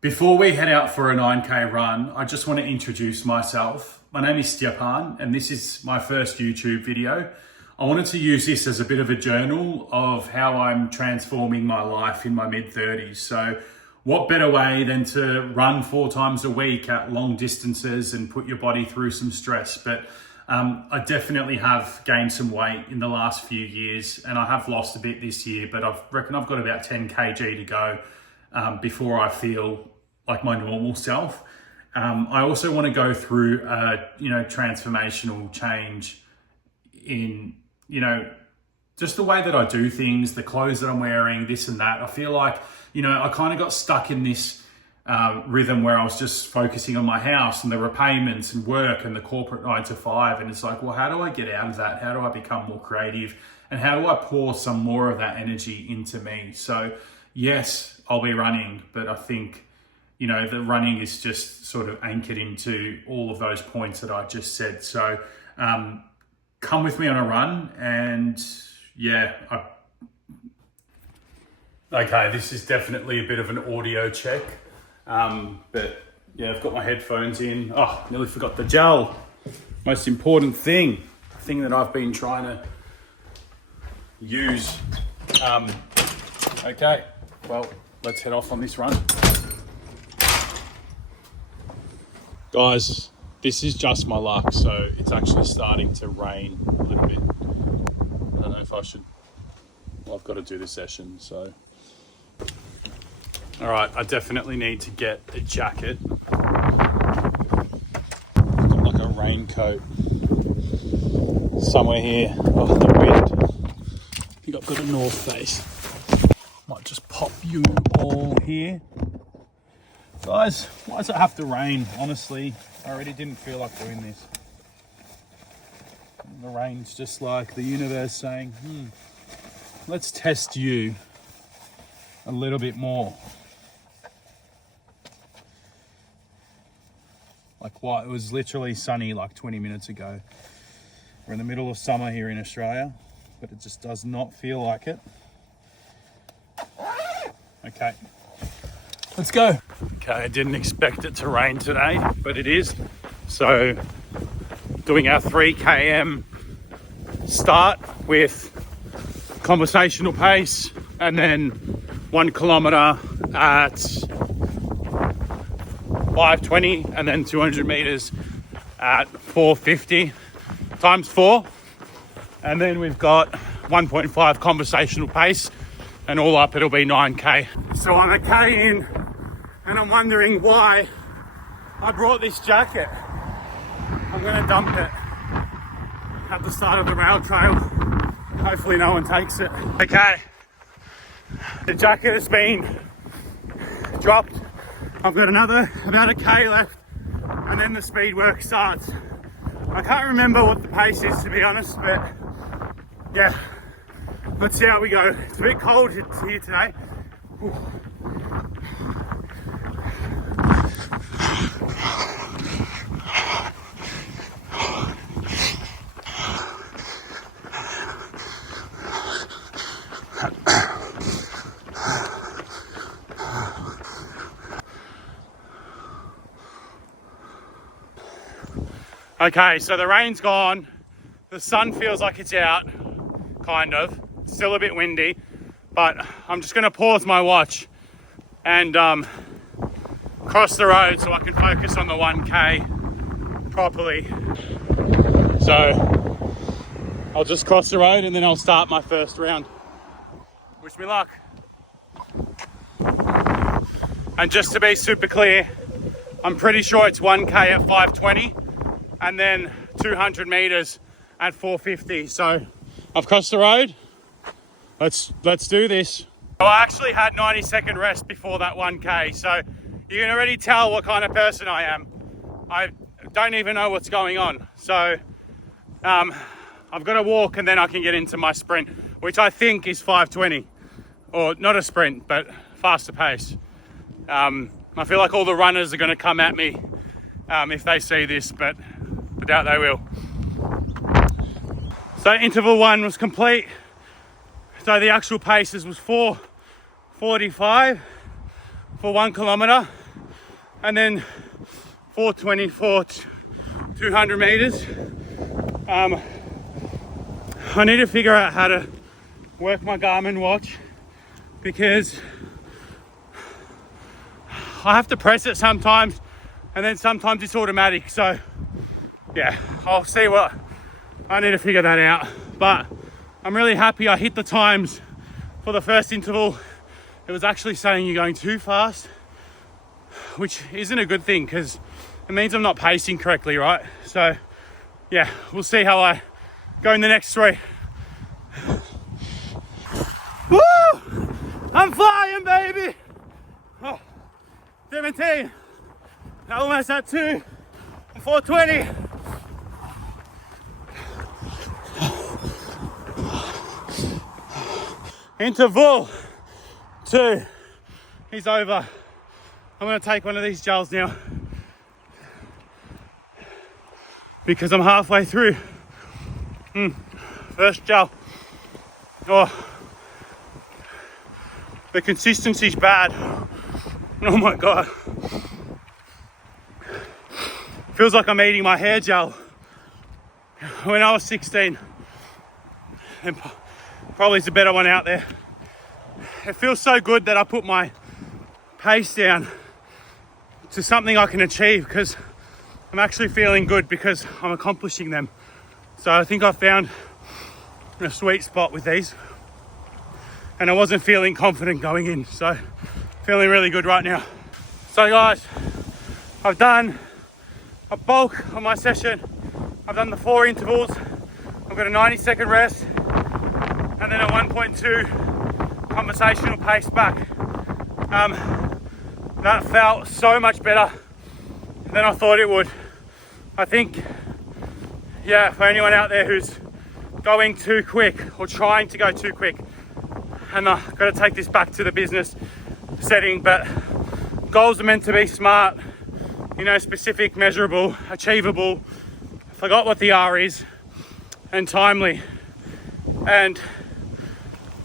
Before we head out for a 9K run, I just want to introduce myself. My name is styeh-pun and this is my first YouTube video. I wanted to use this as a bit of a journal of how I'm transforming my life in my mid-30s. So what better way than to run 4 times a week at long distances and put your body through some stress. But I definitely have gained some weight in the last few years and I have lost a bit this year, but I reckon I've got about 10 kg to go before I feel like my normal self. I also want to go through transformational change in, just the way that I do things, the clothes that I'm wearing, this and that. I feel like, I kind of got stuck in this rhythm where I was just focusing on my house and the repayments and work and the corporate 9 to 5. And it's like, well, how do I get out of that? How do I become more creative? And how do I pour some more of that energy into me? So yes, I'll be running, but I think, the running is just sort of anchored into all of those points that I just said. So come with me on a run and okay, this is definitely a bit of an audio check. But yeah, I've got my headphones in. Oh, nearly forgot the gel. Most important thing, the thing that I've been trying to use. Okay, well, let's head off on this run. Guys, this is just my luck, so it's actually starting to rain a little bit. I don't know if I should, well, I've got to do this session, so. All right, I definitely need to get a jacket. I've got like a raincoat somewhere here. Oh, the wind. I think I've got a North Face. Might just pop you all here. Guys, why does it have to rain? Honestly, I already didn't feel like doing this. The rain's just like the universe saying, let's test you a little bit more. Like what? It was literally sunny like 20 minutes ago. We're in the middle of summer here in Australia, but it just does not feel like it. Okay, let's go. Okay, I didn't expect it to rain today, but it is. So doing our 3 km start with conversational pace and then 1 kilometer at 5:20 and then 200 meters at 4:50 times 4. And then we've got 1.5 conversational pace and all up it'll be 9K. So I'm a K in and I'm wondering why I brought this jacket. I'm gonna dump it at the start of the rail trail. Hopefully no one takes it. Okay, the jacket has been dropped. I've got another about a K left and then the speed work starts. I can't remember what the pace is, to be honest, but yeah, let's see how we go. It's a bit cold here today. Ooh. Okay, so the rain's gone. The sun feels like it's out, kind of. Still a bit windy, but I'm just gonna pause my watch and cross the road so I can focus on the 1K properly. So I'll just cross the road and then I'll start my first round. Wish me luck. And just to be super clear, I'm pretty sure it's 1K at 5:20 and then 200 meters at 4:50. So I've crossed the road. Let's do this. So I actually had 90-second rest before that 1K. So you can already tell what kind of person I am. I don't even know what's going on. So I've got to walk and then I can get into my sprint, which I think is 5:20, or not a sprint, but faster pace. I feel like all the runners are going to come at me if they see this, but I doubt they will. So interval 1 was complete. So the actual paces was 4:45 for 1 kilometer. and then 420 for 200 meters. I need to figure out how to work my Garmin watch because I have to press it sometimes and then sometimes it's automatic. So yeah, I'll see what I need to figure that out. But I'm really happy I hit the times for the first interval. It was actually saying you're going too fast, which isn't a good thing because it means I'm not pacing correctly, right? So yeah, we'll see how I go in the next 3. Woo! I'm flying, baby! Oh, 17. Almost at 2. 420. Interval 2. He's over. I'm going to take one of these gels now because I'm halfway through. First gel. Oh, the consistency's bad. Oh my god. Feels like I'm eating my hair gel. When I was 16, and probably it's a better one out there. It feels so good that I put my pace down to something I can achieve because I'm actually feeling good because I'm accomplishing them. So I think I found a sweet spot with these, and I wasn't feeling confident going in, so feeling really good right now. So guys, I've done a bulk of my session. I've done the 4 intervals. I've got a 90-second rest and then a 1.2 conversational pace back. That felt so much better than I thought it would. I think, yeah, for anyone out there who's going too quick or trying to go too quick, and I've got to take this back to the business setting, but goals are meant to be smart, you know, specific, measurable, achievable, forgot what the R is, and timely. And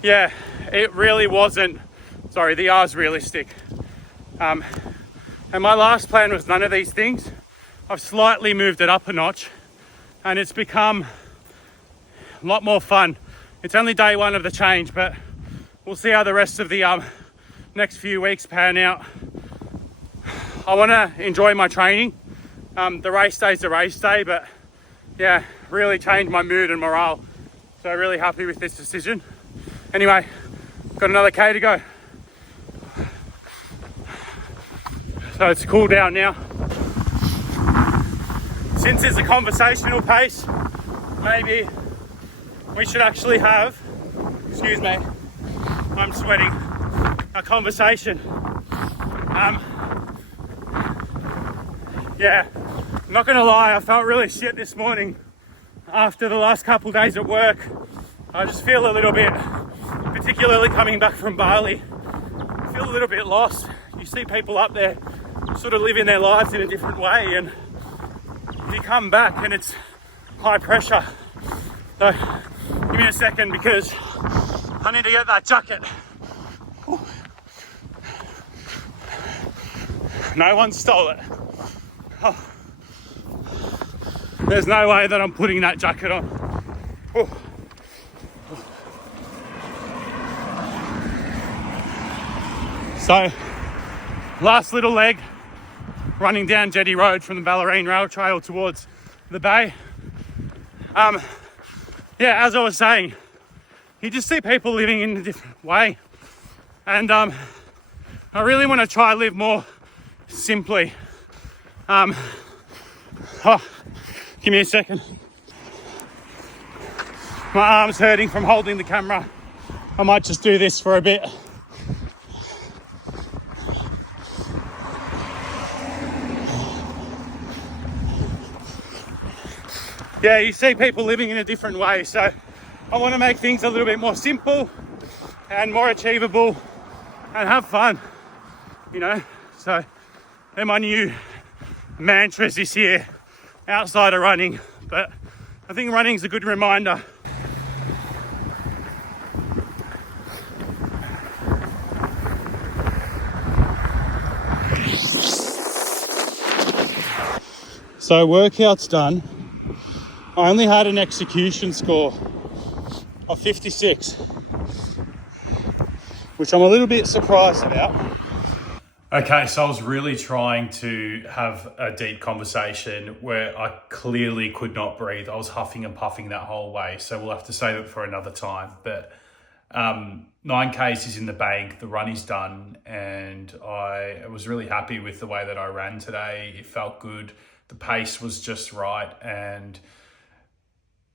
yeah, it really wasn't, sorry, the R's realistic. And my last plan was none of these things. I've slightly moved it up a notch and it's become a lot more fun. It's only day 1 of the change, but we'll see how the rest of the next few weeks pan out. I want to enjoy my training. The race day's a race day, but yeah, really changed my mood and morale. So really happy with this decision. Anyway, got another K to go. So it's cooled down now. Since it's a conversational pace, maybe we should actually have, excuse me, I'm sweating, a conversation. Yeah, I'm not gonna lie, I felt really shit this morning after the last couple of days at work. I just feel a little bit, particularly coming back from Bali, I feel a little bit lost. You see people up there sort of living their lives in a different way, and you come back and it's high pressure. So give me a second because I need to get that jacket. Whew. No one stole it. Oh. There's no way that I'm putting that jacket on. Whew. So, last little leg, running down Jetty Road from the Ballerine Rail Trail towards the bay. Yeah, as I was saying, you just see people living in a different way. And I really want to try live more simply. Oh, give me a second. My arm's hurting from holding the camera. I might just do this for a bit. Yeah, you see people living in a different way, so I want to make things a little bit more simple and more achievable and have fun, you know. So they're my new mantras this year outside of running, but I think running's a good reminder. So workout's done. I only had an execution score of 56, which I'm a little bit surprised about. Okay, so I was really trying to have a deep conversation where I clearly could not breathe. I was huffing and puffing that whole way, so we'll have to save it for another time. But 9Ks is in the bank, the run is done, and I was really happy with the way that I ran today. It felt good. The pace was just right, and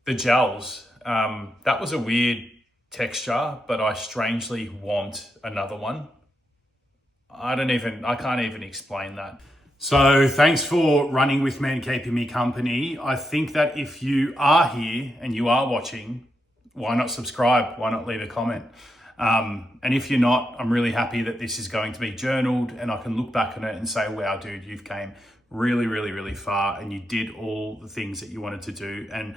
the gels, that was a weird texture, but I strangely want another one. I can't even explain that. So thanks for running with me and keeping me company. I think that if you are here and you are watching, why not subscribe? Why not leave a comment? And if you're not, I'm really happy that this is going to be journaled and I can look back on it and say, wow, dude, you've came really, really, really far and you did all the things that you wanted to do. And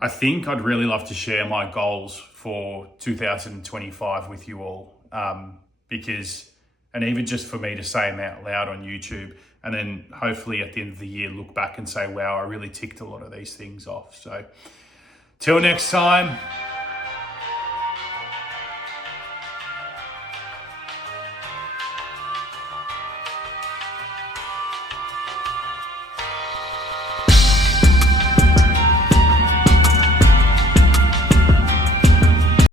I think I'd really love to share my goals for 2025 with you all, and even just for me to say them out loud on YouTube, and then hopefully at the end of the year, look back and say, wow, I really ticked a lot of these things off. So till next time,